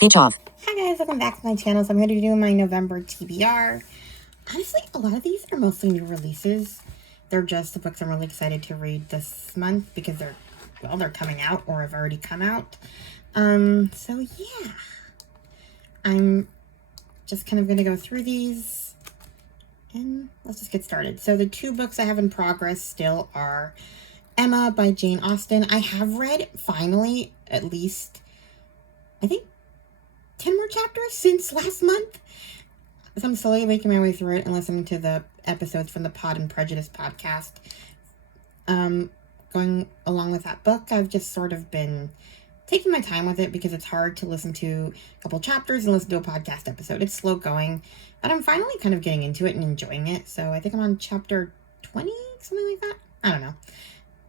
Page off. Hi guys, welcome back to my channel. So I'm going to do my November TBR. Honestly, a lot of these are mostly new releases. They're just the books I'm really excited to read this month because they're coming out or have already come out. So yeah, I'm just kind of going to go through these and let's just get started. So the two books I have in progress still are Emma by Jane Austen. I have read finally at least, I think, 10 more chapters since last month. So I'm slowly making my way through it and listening to the episodes from the Pod and Prejudice podcast. Going along with that book, I've just sort of been taking my time with it because it's hard to listen to a couple chapters and listen to a podcast episode. It's slow going, but I'm finally kind of getting into it and enjoying it. So I think I'm on chapter 20, something like that. I don't know.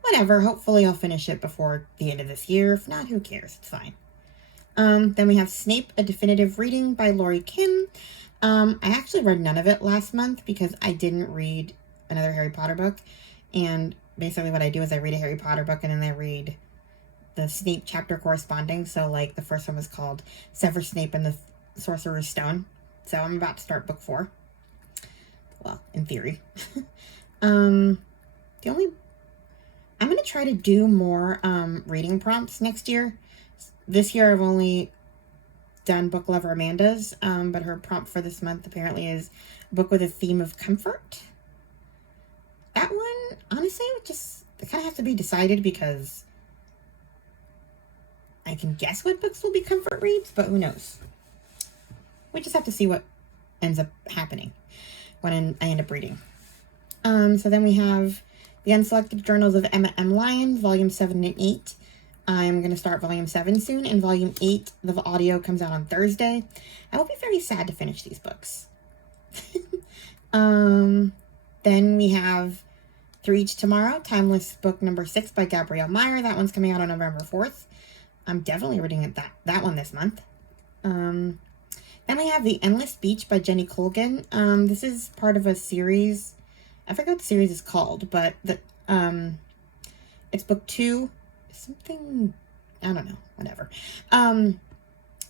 Whatever. Hopefully I'll finish it before the end of this year. If not, who cares? It's fine. Then we have Snape, a definitive reading by Lori Kim. I actually read none of it last month because I didn't read another Harry Potter book. And basically what I do is I read a Harry Potter book and then I read the Snape chapter corresponding. So like the first one was called Severus Snape and the Sorcerer's Stone. So I'm about to start book 4. Well, in theory. I'm going to try to do more reading prompts next year. This year I've only done Book Lover Amanda's, but her prompt for this month apparently is a book with a theme of comfort. That one, honestly, it kind of has to be decided because I can guess what books will be comfort reads, but who knows? We just have to see what ends up happening when I end up reading. So then we have The Unselected Journals of Emma M. Lyon, Volume 7 and 8. I'm going to start Volume 7 soon, and Volume 8, the audio comes out on Thursday. I will be very sad to finish these books. Then we have Through Each Tomorrow, Timeless Book number 6 by Gabrielle Meyer. That one's coming out on November 4th. I'm definitely reading that one this month. Then we have The Endless Beach by Jenny Colgan. This is part of a series. I forget what the series is called, but it's book 2. Something, I don't know, whatever. I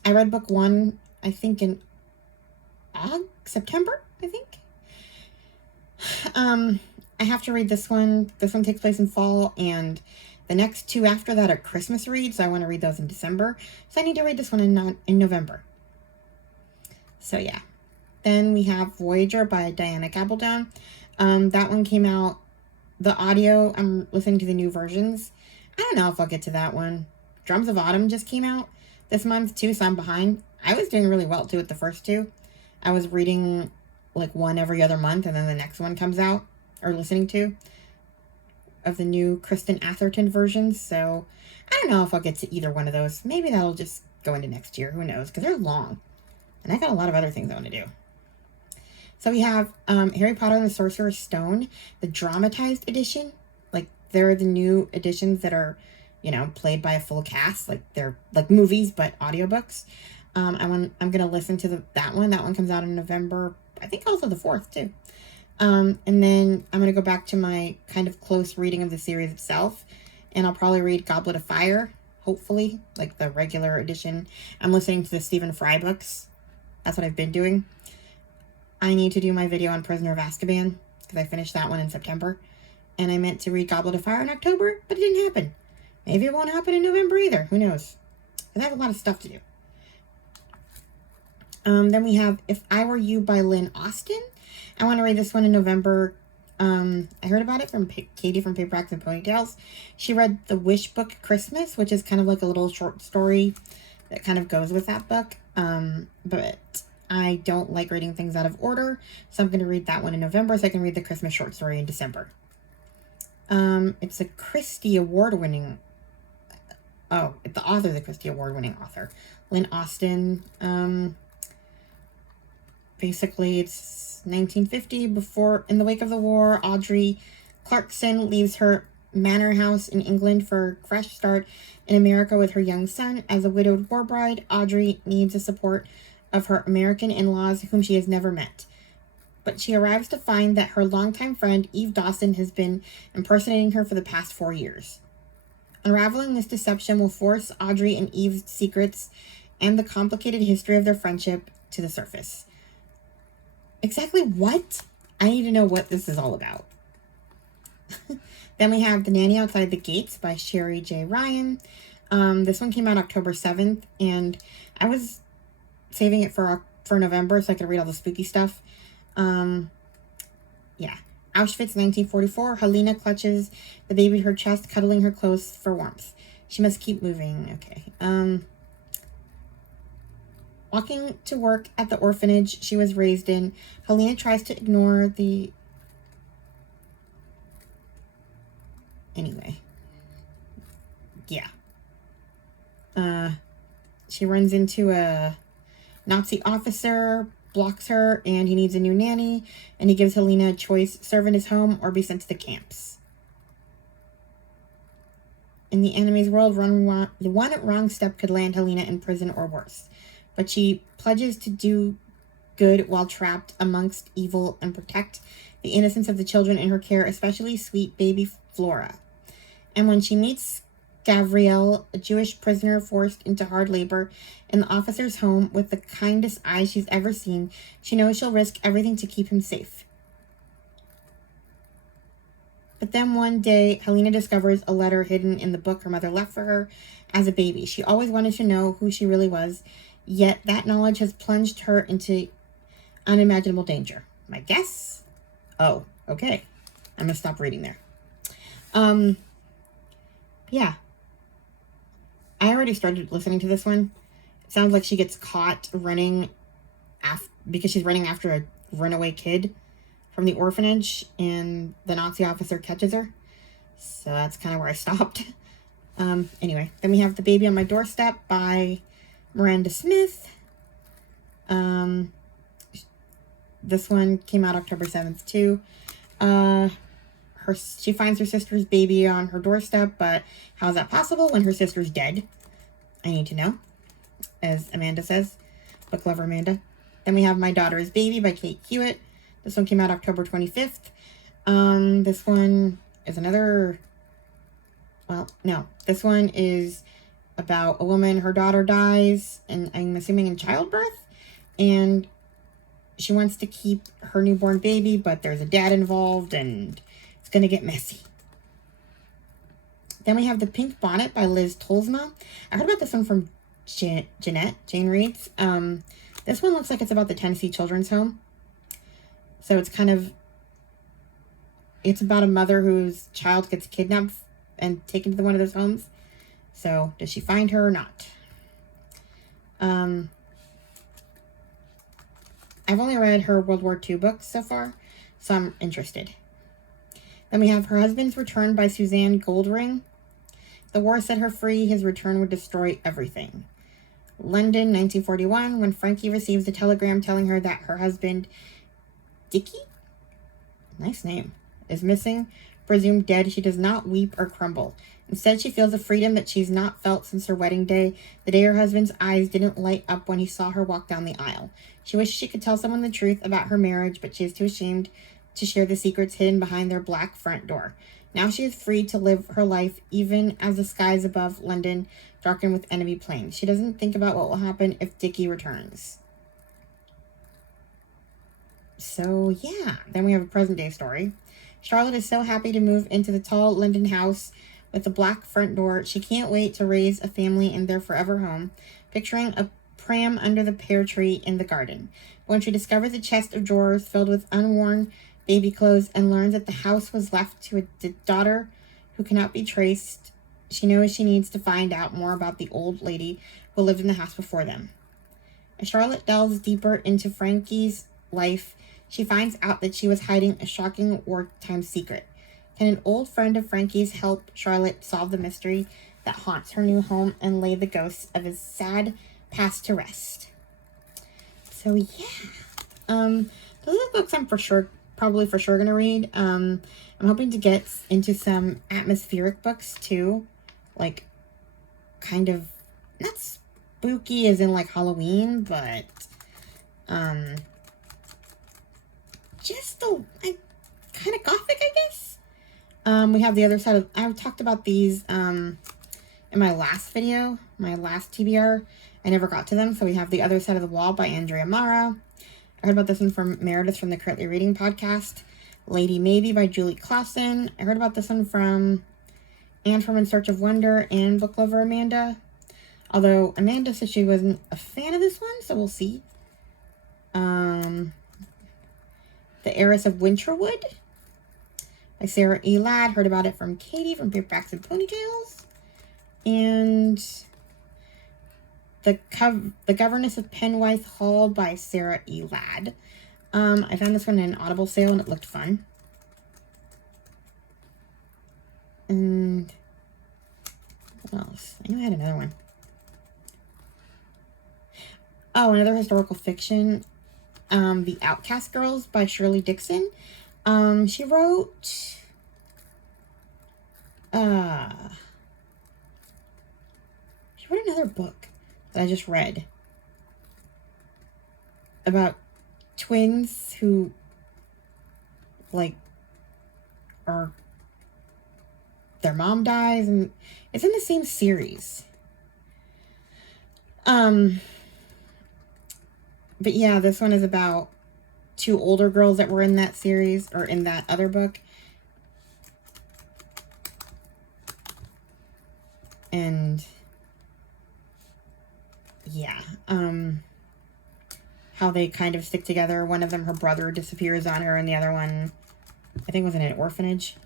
read book 1, I think in September, I think. I have to read this one. This one takes place in fall, and the next 2 after that are Christmas reads, so I want to read those in December. So I need to read this one in November. So yeah. Then we have Voyager by Diana Gabaldon. That one came out, the audio, I'm listening to the new versions. I don't know if I'll get to that one. Drums of Autumn just came out this month too, so I'm behind. I was doing really well too with the first 2. I was reading like one every other month, and then the next one comes out, or listening to, of the new Kristen Atherton versions. So I don't know if I'll get to either one of those. Maybe that'll just go into next year. Who knows? Because they're long. And I got a lot of other things I want to do. So we have Harry Potter and the Sorcerer's Stone, the dramatized edition. Like, they're the new editions that are, played by a full cast. Like, they're like movies, but audiobooks. I'm going to listen to that one. That one comes out in November, I think also the 4th, too. And then I'm going to go back to my kind of close reading of the series itself. And I'll probably read Goblet of Fire, hopefully, like the regular edition. I'm listening to the Stephen Fry books. That's what I've been doing. I need to do my video on Prisoner of Azkaban, because I finished that one in September. And I meant to read Goblet of Fire in October, but it didn't happen. Maybe it won't happen in November either. Who knows? Because I have a lot of stuff to do. Then we have If I Were You by Lynn Austen. I want to read this one in November. I heard about it from Katie from Paperbacks and Ponytails. She read The Wish Book Christmas, which is kind of like a little short story that kind of goes with that book. But I don't like reading things out of order, so I'm going to read that one in November so I can read the Christmas short story in December. It's a Christie Award-winning... the author, the Christie Award-winning author, Lynn Austen. Basically, it's 1950, in the wake of the war, Audrey Clarkson leaves her manor house in England for a fresh start in America with her young son. As a widowed war bride, Audrey needs the support of her American in-laws, whom she has never met. But she arrives to find that her longtime friend, Eve Dawson, has been impersonating her for the past 4 years. Unraveling this deception will force Audrey and Eve's secrets and the complicated history of their friendship to the surface. Exactly what? I need to know what this is all about. Then we have The Nanny Outside the Gates by Sherry J. Ryan. This one came out October 7th, and I was saving it for November so I could read all the spooky stuff. Yeah. Auschwitz, 1944. Helena clutches the baby to her chest, cuddling her close for warmth. She must keep moving. Okay. Walking to work at the orphanage she was raised in, Helena tries to ignore the... Anyway. Yeah. She runs into a Nazi officer, blocks her, and he needs a new nanny, and he gives Helena a choice: serve in his home or be sent to the camps. In the enemy's world, the one wrong step could land Helena in prison or worse, but she pledges to do good while trapped amongst evil and protect the innocence of the children in her care, especially sweet baby Flora. And when she meets Gavriel, a Jewish prisoner forced into hard labor in the officer's home with the kindest eyes she's ever seen, she knows she'll risk everything to keep him safe. But then one day, Helena discovers a letter hidden in the book her mother left for her as a baby. She always wanted to know who she really was, yet that knowledge has plunged her into unimaginable danger. My guess? Oh, okay. I'm going to stop reading there. Yeah. I already started listening to this one. It sounds like she gets caught running because she's running after a runaway kid from the orphanage, and the Nazi officer catches her. So that's kind of where I stopped. Anyway, then we have The Baby on My Doorstep by Miranda Smith. This one came out October 7th too. She finds her sister's baby on her doorstep, but how is that possible when her sister's dead? I need to know, as Amanda says. Book lover Amanda. Then we have My Daughter's Baby by Kate Hewitt. This one came out October 25th. This one is another... Well, no. This one is about a woman. Her daughter dies, and I'm assuming in childbirth. And she wants to keep her newborn baby, but there's a dad involved, and it's going to get messy. Then we have The Pink Bonnet by Liz Tolsma. I heard about this one from Jane Reeds. This one looks like it's about the Tennessee Children's Home. So it's about a mother whose child gets kidnapped and taken to one of those homes. So does she find her or not? I've only read her World War II books so far, so I'm interested. Then we have Her Husband's Return by Suzanne Goldring. The war set her free. His return would destroy everything. London, 1941, when Frankie receives a telegram telling her that her husband, Dickie, nice name, is missing, presumed dead, she does not weep or crumble. Instead, she feels a freedom that she's not felt since her wedding day, the day her husband's eyes didn't light up when he saw her walk down the aisle. She wishes she could tell someone the truth about her marriage, but she is too ashamed to share the secrets hidden behind their black front door. Now she is free to live her life even as the skies above London darken with enemy planes. She doesn't think about what will happen if Dickie returns. So, yeah. Then we have a present-day story. Charlotte is so happy to move into the tall London house with the black front door. She can't wait to raise a family in their forever home, picturing a pram under the pear tree in the garden. But when she discovers a chest of drawers filled with unworn baby clothes and learns that the house was left to a daughter who cannot be traced, she knows she needs to find out more about the old lady who lived in the house before them. As Charlotte delves deeper into Frankie's life, she finds out that she was hiding a shocking wartime secret. Can an old friend of Frankie's help Charlotte solve the mystery that haunts her new home and lay the ghosts of his sad past to rest? So yeah, those are the books I'm probably for sure gonna read. I'm hoping to get into some atmospheric books too, like kind of not spooky as in like Halloween, but just kind of gothic, I guess. We have The Other Side of... I talked about these in my last video, my last TBR. I never got to them. So we have The Other Side of the Wall by Andrea Mara. I heard about this one from Meredith from the Currently Reading podcast. Lady Maybe by Julie Clausen. I heard about this one from Anne from In Search of Wonder and Book Lover Amanda. Although Amanda said she wasn't a fan of this one, so we'll see. The Heiress of Winterwood by Sarah E. Ladd. Heard about it from Katie from Paperbacks and Ponytails. And The Governess of Penwith Hall by Sarah E. Ladd. I found this one in an Audible sale and it looked fun. And what else? I knew I had another one. Oh, another historical fiction. The Outcast Girls by Shirley Dixon. She wrote another book that I just read about twins who like are their mom dies, and it's in the same series. But yeah, this one is about two older girls that were in that series, or in that other book. And yeah, how they kind of stick together. One of them, her brother disappears on her, and the other one, I think, was in an orphanage.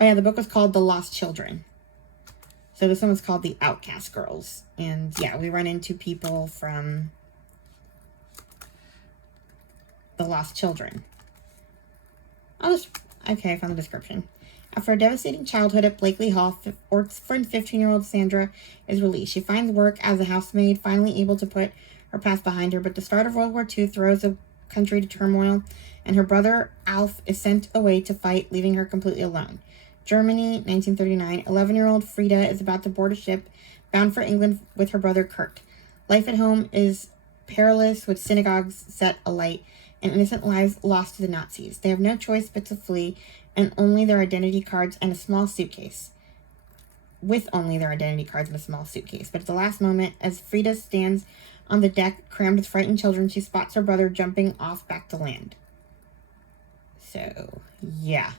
Oh yeah, the book was called The Lost Children. So this one was called The Outcast Girls. And yeah, we run into people from The Lost Children. Okay, I found the description. After a devastating childhood at Blakely Hall, orphaned 15-year-old Sandra is released. She finds work as a housemaid, finally able to put her past behind her, but the start of World War II throws the country to turmoil, and her brother, Alf, is sent away to fight, leaving her completely alone. Germany, 1939. 11-year-old Frida is about to board a ship bound for England with her brother, Kurt. Life at home is perilous, with synagogues set alight and innocent lives lost to the Nazis. They have no choice but to flee, and only their identity cards and a small suitcase. With only their identity cards and a small suitcase. But at the last moment, as Frida stands on the deck, crammed with frightened children, she spots her brother jumping off back to land. So, yeah.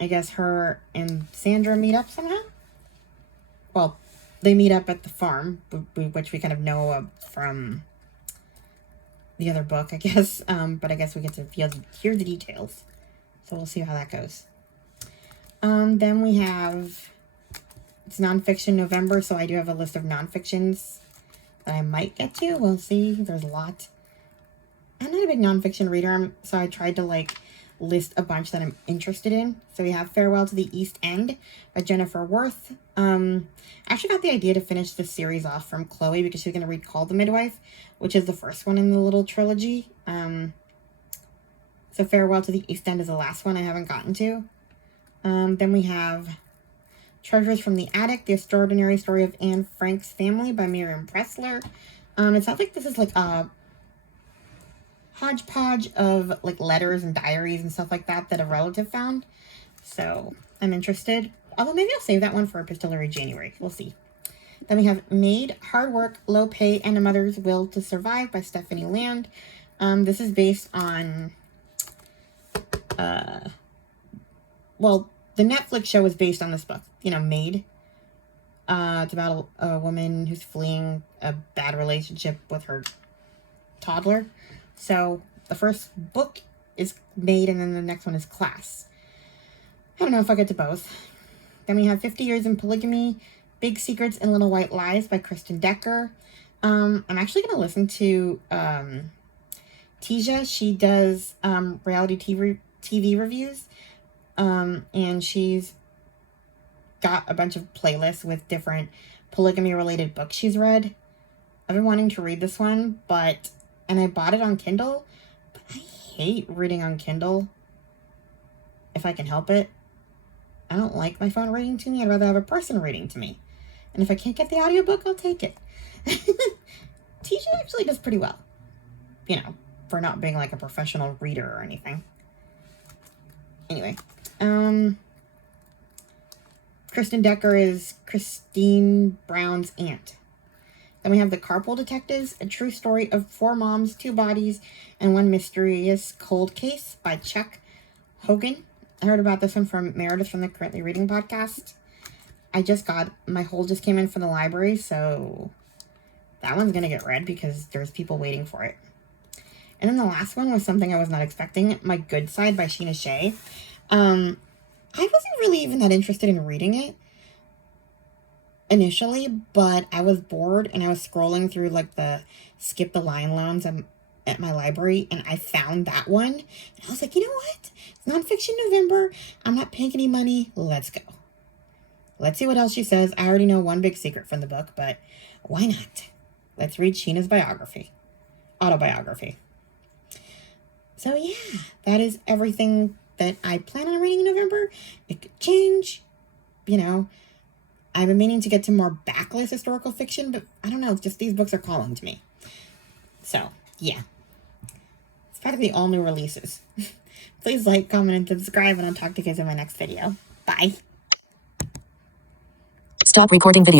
I guess her and Sandra meet up somehow? Well, they meet up at the farm, which we kind of know from the other book, I guess. But I guess we get to hear the details. So we'll see how that goes. Then we have, it's nonfiction November, so I do have a list of nonfictions that I might get to. We'll see. There's a lot. I'm not a big nonfiction reader, so I tried to list a bunch that I'm interested in. So we have Farewell to the East End by Jennifer Worth. I actually got the idea to finish this series off from Chloe because she's going to read Call the Midwife, which is the first one in the little trilogy. So Farewell to the East End is the last one I haven't gotten to. Then we have Treasures from the Attic, The Extraordinary Story of Anne Frank's Family by Miriam Pressler. It sounds like this is a hodgepodge of letters and diaries and stuff like that a relative found. So I'm interested. Although maybe I'll save that one for Epistolary January. We'll see. Then we have Maid, Hard Work, Low Pay, and a Mother's Will to Survive by Stephanie Land. This is based on well, the Netflix show is based on this book, Maid. It's about a woman who's fleeing a bad relationship with her toddler. So the first book is Maid, and then the next one is Class. I don't know if I'll get to both. Then we have 50 Years in Polygamy, Big Secrets and Little White Lies by Kristen Decker. I'm actually going to listen to Tisha. She does reality TV reviews. And she's got a bunch of playlists with different polygamy-related books she's read. I've been wanting to read this one, and I bought it on Kindle, but I hate reading on Kindle if I can help it. I don't like my phone reading to me. I'd rather have a person reading to me. And if I can't get the audiobook, I'll take it. Tisha actually does pretty well, for not being a professional reader or anything. Anyway, Kristen Decker is Christine Brown's aunt. Then we have The Carpool Detectives, a true story of 4 moms, 2 bodies, and 1 mysterious cold case by Chuck Hogan. I heard about this one from Meredith from the Currently Reading podcast. My hold just came in from the library, so that one's going to get read because there's people waiting for it. And then the last one was something I was not expecting, My Good Side by Sheena Shea. I wasn't really even that interested in reading it initially, but I was bored and I was scrolling through like the skip the line loans at my library, and I found that one. And I was like, you know what? It's nonfiction November. I'm not paying any money. Let's go. Let's see what else she says. I already know one big secret from the book, but why not? Let's read Sheena's autobiography. So yeah, that is everything that I plan on reading in November. It could change, you know. I've been meaning to get to more backlist historical fiction, but I don't know, just these books are calling to me. So, yeah. It's practically all new releases. Please like, comment, and subscribe, and I'll talk to you guys in my next video. Bye. Stop recording video.